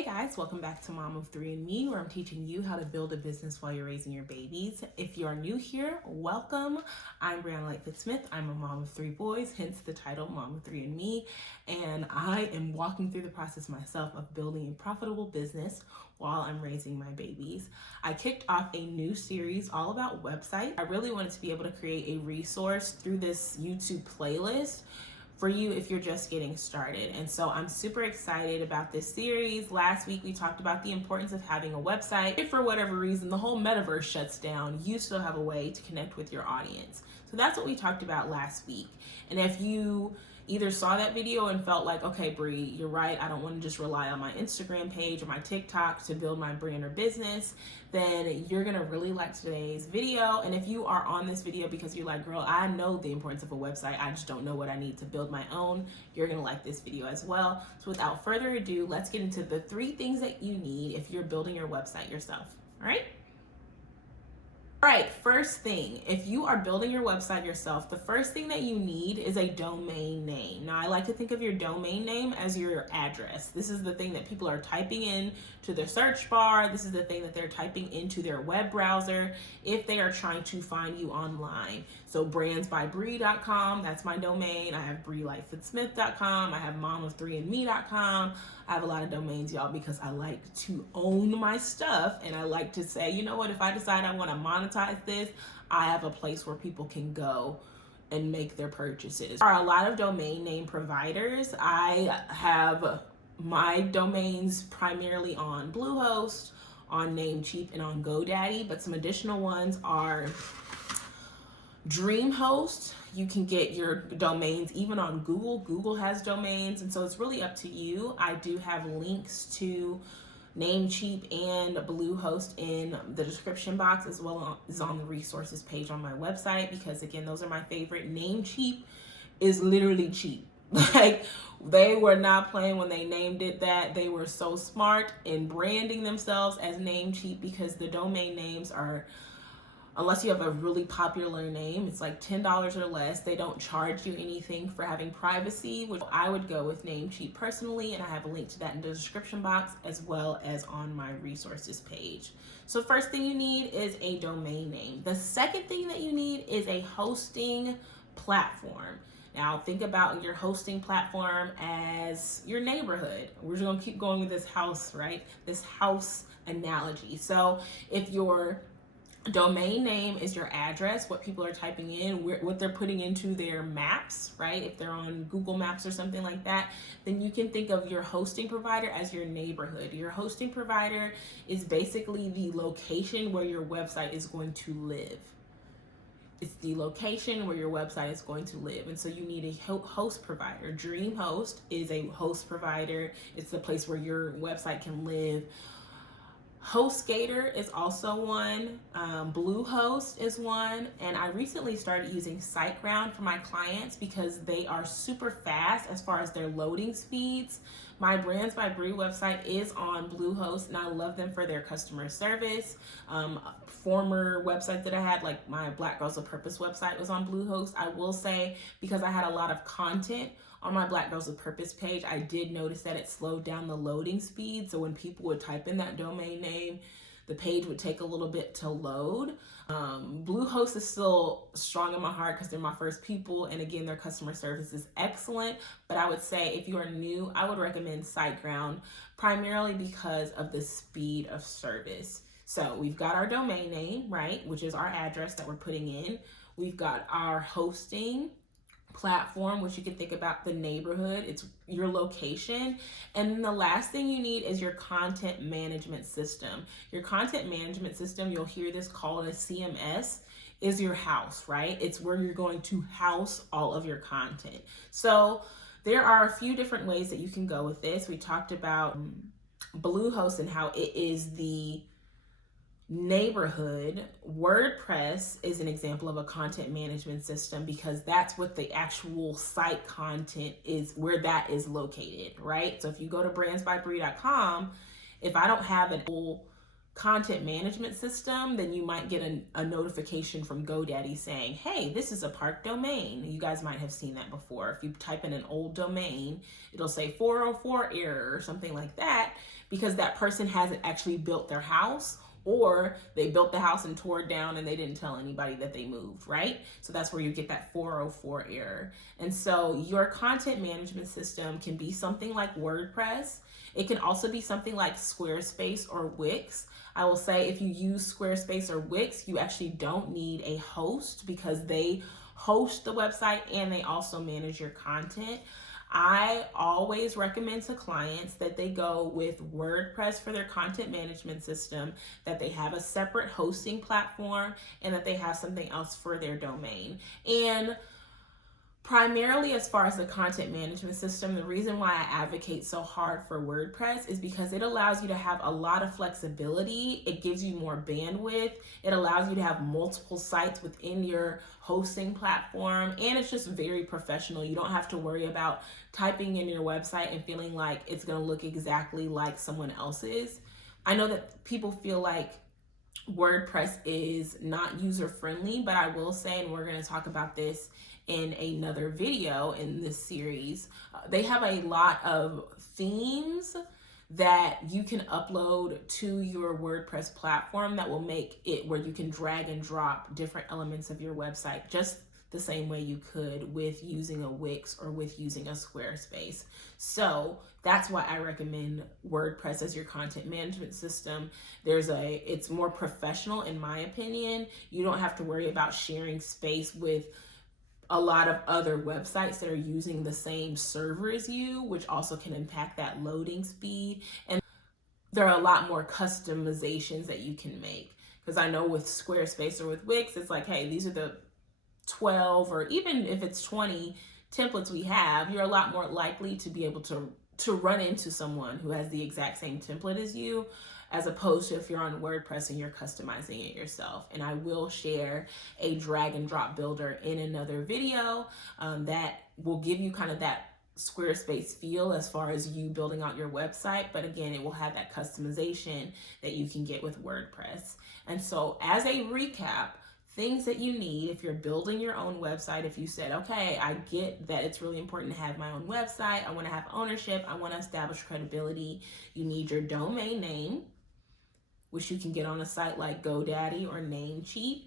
Hey guys, welcome back to Mom of 3 and Me, where I'm teaching you how to build a business while you're raising your babies. If you are new here, welcome. I'm Brieanna Lightfoot Smith. I'm a mom of 3 boys, hence the title Mom of 3 and Me. And I am walking through the process myself of building a profitable business while I'm raising my babies. I kicked off a new series all about websites. I really wanted to be able to create a resource through this YouTube playlist for you if you're just getting started. And so I'm super excited about this series. Last week we talked about the importance of having a website. If for whatever reason the whole metaverse shuts down, you still have a way to connect with your audience. So that's what we talked about last week. And if you either saw that video and felt like, okay, Bree, you're right, I don't want to just rely on my Instagram page or my TikTok to build my brand or business, then you're going to really like today's video. And if you are on this video because you're like, girl, I know the importance of a website, I just don't know what I need to build my own, you're going to like this video as well. So without further ado, let's get into the 3 things that you need if you're building your website yourself. All right? All right, first thing, if you are building your website yourself, the first thing that you need is a domain name. Now, I like to think of your domain name as your address. This is the thing that people are typing in to their search bar. This is the thing that they're typing into their web browser if they are trying to find you online. So brandsbybree.com, that's my domain. I have breelightfootsmith.com. I have momof3andme.com. I have a lot of domains, y'all, because I like to own my stuff, and I like to say, you know what, if I decide I want to monetize this, I have a place where people can go and make their purchases. There are a lot of domain name providers. I have my domains primarily on Bluehost, on Namecheap, and on GoDaddy, but some additional ones are DreamHost. You can get your domains even on Google. Google has domains, and so it's really up to you. I do have links to Namecheap and Bluehost in the description box, as well as on the resources page on my website, because again, those are my favorite. Namecheap is literally cheap. Like, they were not playing when they named it that. They were so smart in branding themselves as Namecheap, because the domain names are, unless you have a really popular name, it's like $10 or less. They don't charge you anything for having privacy, which I would go with Namecheap personally, and I have a link to that in the description box as well as on my resources page. So first thing you need is a domain name. The second thing that you need is a hosting platform. Now think about your hosting platform as your neighborhood. We're just gonna keep going with this house, right? This house analogy. So if your domain name is your address, what people are typing in, what they're putting into their maps, right? If they're on Google Maps or something like that, then you can think of your hosting provider as your neighborhood. Your hosting provider is basically the location where your website is going to live. It's the location where your website is going to live. And so you need a host provider. DreamHost is a host provider. It's the place where your website can live. HostGator is also one. Bluehost is one. And I recently started using SiteGround for my clients because they are super fast as far as their loading speeds. My Brands by Bree website is on Bluehost, and I love them for their customer service. Former website that I had, like my Black Girls of Purpose website, was on Bluehost. I will say, because I had a lot of content on my Black Girls of Purpose page, I did notice that it slowed down the loading speed. So when people would type in that domain name, the page would take a little bit to load. Bluehost is still strong in my heart because they're my first people, and again, their customer service is excellent. But I would say if you are new, I would recommend SiteGround, primarily because of the speed of service. So we've got our domain name, right, which is our address that we're putting in. We've got our hosting platform, which you can think about the neighborhood, it's your location. And then the last thing you need is your content management system. Your content management system, you'll hear this called a CMS, is your house, right? It's where you're going to house all of your content. So there are a few different ways that you can go with this. We talked about Bluehost and how it is the neighborhood. WordPress is an example of a content management system because that's what the actual site content is, where that is located, right? So if you go to brandsbybree.com, if I don't have a full content management system, then you might get a notification from GoDaddy saying, hey, this is a parked domain. You guys might have seen that before. If you type in an old domain, it'll say 404 error or something like that, because that person hasn't actually built their house, or they built the house and tore it down and they didn't tell anybody that they moved, right? So that's where you get that 404 error. And so your content management system can be something like WordPress. It can also be something like Squarespace or Wix. I will say if you use Squarespace or Wix, you actually don't need a host because they host the website and they also manage your content. I always recommend to clients that they go with WordPress for their content management system, that they have a separate hosting platform, and that they have something else for their domain. And primarily as far as the content management system, the reason why I advocate so hard for WordPress is because it allows you to have a lot of flexibility. It gives you more bandwidth. It allows you to have multiple sites within your hosting platform, and it's just very professional. You don't have to worry about typing in your website and feeling like it's going to look exactly like someone else's. I know that people feel like WordPress is not user friendly, but I will say, and we're going to talk about this in another video in this series, they have a lot of themes that you can upload to your WordPress platform that will make it where you can drag and drop different elements of your website just the same way you could with using a Wix or with using a Squarespace. So that's why I recommend WordPress as your content management system. It's more professional in my opinion. You don't have to worry about sharing space with a lot of other websites that are using the same server as you, which also can impact that loading speed. And there are a lot more customizations that you can make. Because I know with Squarespace or with Wix, it's like, hey, these are the 12 or even if it's 20 templates we have, you're a lot more likely to be able to run into someone who has the exact same template as you, as opposed to if you're on WordPress and you're customizing it yourself. And I will share a drag and drop builder in another video that will give you kind of that Squarespace feel as far as you building out your website. But again, it will have that customization that you can get with WordPress. And so as a recap, things that you need if you're building your own website, if you said, okay, I get that it's really important to have my own website, I want to have ownership, I want to establish credibility, you need your domain name, which you can get on a site like GoDaddy or Namecheap.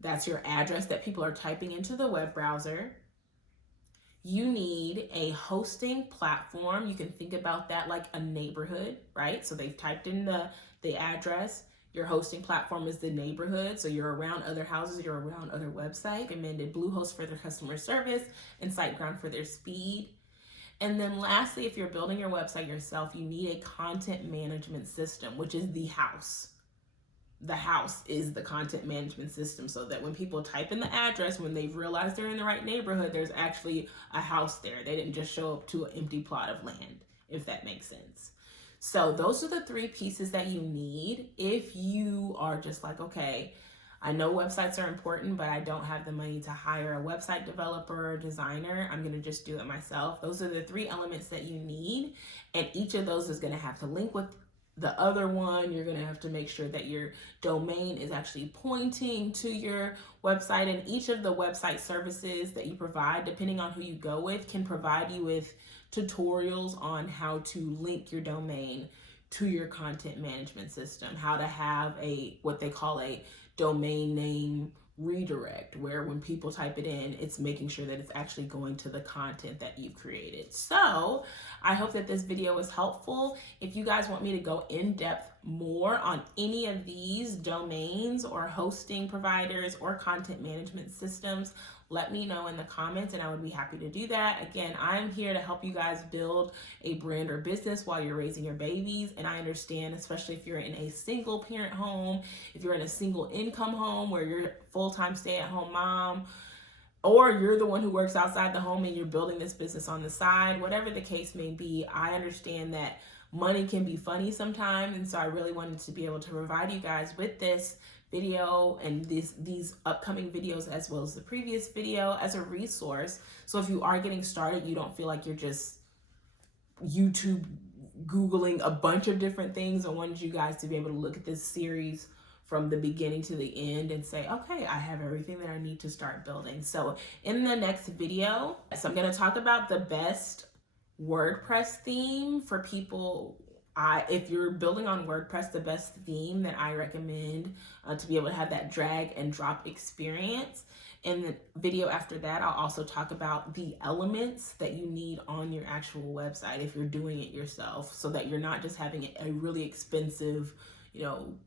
That's your address that people are typing into the web browser. You need a hosting platform. You can think about that like a neighborhood, right? So they've typed in the address. Your hosting platform is the neighborhood. So you're around other houses, you're around other websites. Recommended Bluehost for their customer service and SiteGround for their speed. And then lastly, if you're building your website yourself, you need a content management system, which is the house. The house is the content management system, so that when people type in the address, when they've realized they're in the right neighborhood, there's actually a house there. They didn't just show up to an empty plot of land, if that makes sense. So those are the three pieces that you need if you are just like, okay, I know websites are important, but I don't have the money to hire a website developer or designer. I'm going to just do it myself. Those are the three elements that you need. And each of those is going to have to link with the other one. You're going to have to make sure that your domain is actually pointing to your website. And each of the website services that you provide, depending on who you go with, can provide you with tutorials on how to link your domain to your content management system, how to have what they call a domain name redirect, where when people type it in, it's making sure that it's actually going to the content that you've created. So I hope that this video was helpful. If you guys want me to go in depth more on any of these domains or hosting providers or content management systems, let me know in the comments and I would be happy to do that. Again, I'm here to help you guys build a brand or business while you're raising your babies. And I understand, especially if you're in a single parent home, if you're in a single income home where you're full-time stay-at-home mom, or you're the one who works outside the home and you're building this business on the side, whatever the case may be, I understand that money can be funny sometimes. And so I really wanted to be able to provide you guys with this video and these upcoming videos, as well as the previous video, as a resource. So if you are getting started, you don't feel like you're just YouTube Googling a bunch of different things. I wanted you guys to be able to look at this series from the beginning to the end and say, okay, I have everything that I need to start building. So in the next video, so I'm going to talk about the best WordPress theme for people. If you're building on WordPress, the best theme that I recommend to be able to have that drag and drop experience. In the video after that, I'll also talk about the elements that you need on your actual website if you're doing it yourself, so that you're not just having a really expensive,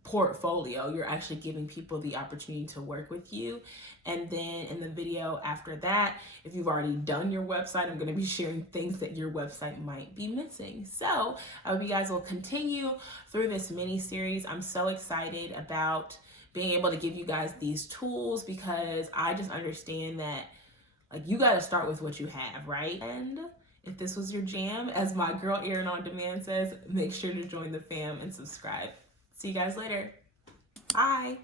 portfolio. You're actually giving people the opportunity to work with you. And then in the video after that, if you've already done your website, I'm going to be sharing things that your website might be missing. So I hope you guys will continue through this mini series. I'm so excited about being able to give you guys these tools, because I just understand that you got to start with what you have, right? And if this was your jam, as my girl Erin on Demand says, make sure to join the fam and subscribe. See you guys later. Bye.